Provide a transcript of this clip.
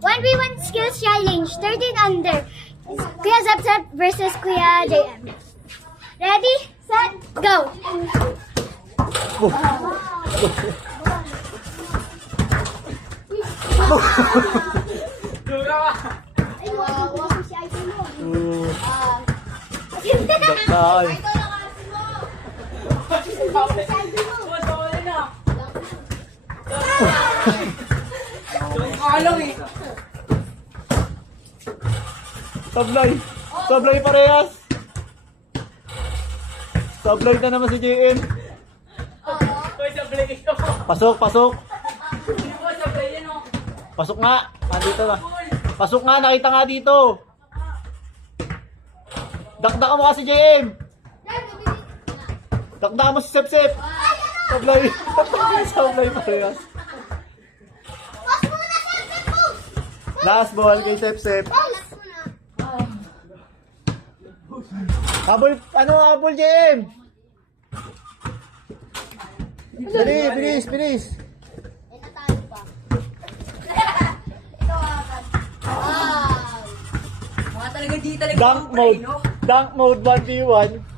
1v1 skills challenge, 13 under. Kuya Zap Zap versus Kuya JM. Ready, set, go! Dakay. Sablay. Sablay parehas. Sablay na naman si JM. Pasok, pasok. Pasok nga. Nandito na. Pasok nga, nakita nga dito. Dakdak mo kasi JM. Dakdak mo si Sep Sep. Sablay. Sablay parehas. Last ball kay Sep Sep. Habol, ano habol JM? Dali, bilis, bilis. Mga talaga di talaga Dunk mode. Dunk mode 1v1.